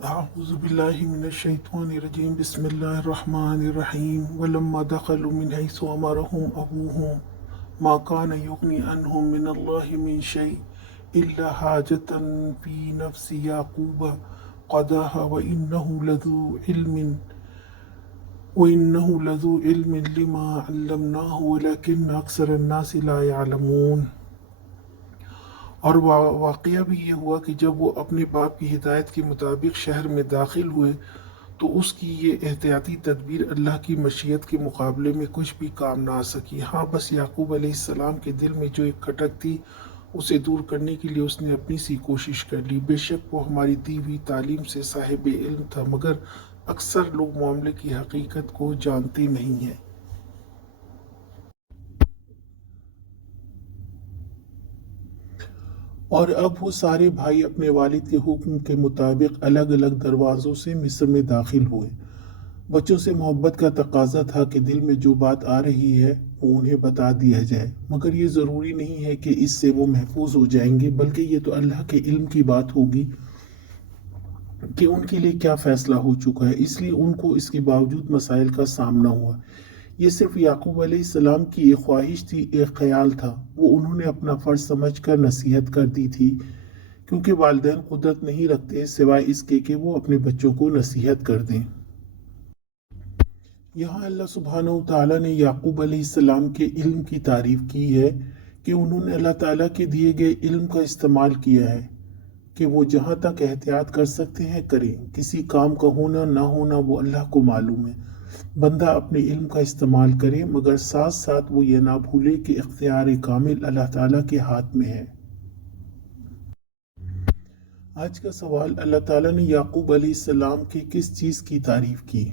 أعوذ بالله من الشيطان الرجيم بسم الله الرحمن الرحيم ولما دخلوا من حيث أمرهم أبوهم ما كان يغني عنهم من الله من شيء إلا حاجة في نفس يعقوب قضاها وإنه لذو علم لما علمناه ولكن أكثر الناس لا يعلمون۔ اور واقعہ بھی یہ ہوا کہ جب وہ اپنے باپ کی ہدایت کے مطابق شہر میں داخل ہوئے تو اس کی یہ احتیاطی تدبیر اللہ کی مشیت کے مقابلے میں کچھ بھی کام نہ آ سکی۔ ہاں، بس یعقوب علیہ السلام کے دل میں جو ایک کھٹک تھی اسے دور کرنے کے لیے اس نے اپنی سی کوشش کر لی۔ بے شک وہ ہماری دی ہوئی تعلیم سے صاحب علم تھا، مگر اکثر لوگ معاملے کی حقیقت کو جانتے نہیں ہیں۔ اور اب وہ سارے بھائی اپنے والد کے حکم کے مطابق الگ الگ دروازوں سے مصر میں داخل ہوئے۔ بچوں سے محبت کا تقاضا تھا کہ دل میں جو بات آ رہی ہے وہ انہیں بتا دیا جائے، مگر یہ ضروری نہیں ہے کہ اس سے وہ محفوظ ہو جائیں گے، بلکہ یہ تو اللہ کے علم کی بات ہوگی کہ ان کے لیے کیا فیصلہ ہو چکا ہے، اس لیے ان کو اس کے باوجود مسائل کا سامنا ہوا۔ یہ صرف یعقوب علیہ السلام کی ایک خواہش تھی، ایک خیال تھا، وہ انہوں نے اپنا فرض سمجھ کر نصیحت کر دی تھی، کیونکہ والدین قدرت نہیں رکھتے سوائے اس کے کہ وہ اپنے بچوں کو نصیحت کر دیں۔ یہاں اللہ سبحانہ و تعالیٰ نے یعقوب علیہ السلام کے علم کی تعریف کی ہے کہ انہوں نے اللہ تعالیٰ کے دیے گئے علم کا استعمال کیا ہے کہ وہ جہاں تک احتیاط کر سکتے ہیں کریں، کسی کام کا ہونا نہ ہونا وہ اللہ کو معلوم ہے۔ بندہ اپنے علم کا استعمال کرے، مگر ساتھ ساتھ وہ یہ نہ بھولے کہ اختیار کامل اللہ تعالیٰ کے ہاتھ میں ہے۔ آج کا سوال، اللہ تعالیٰ نے یعقوب علیہ السلام کے کس چیز کی تعریف کی؟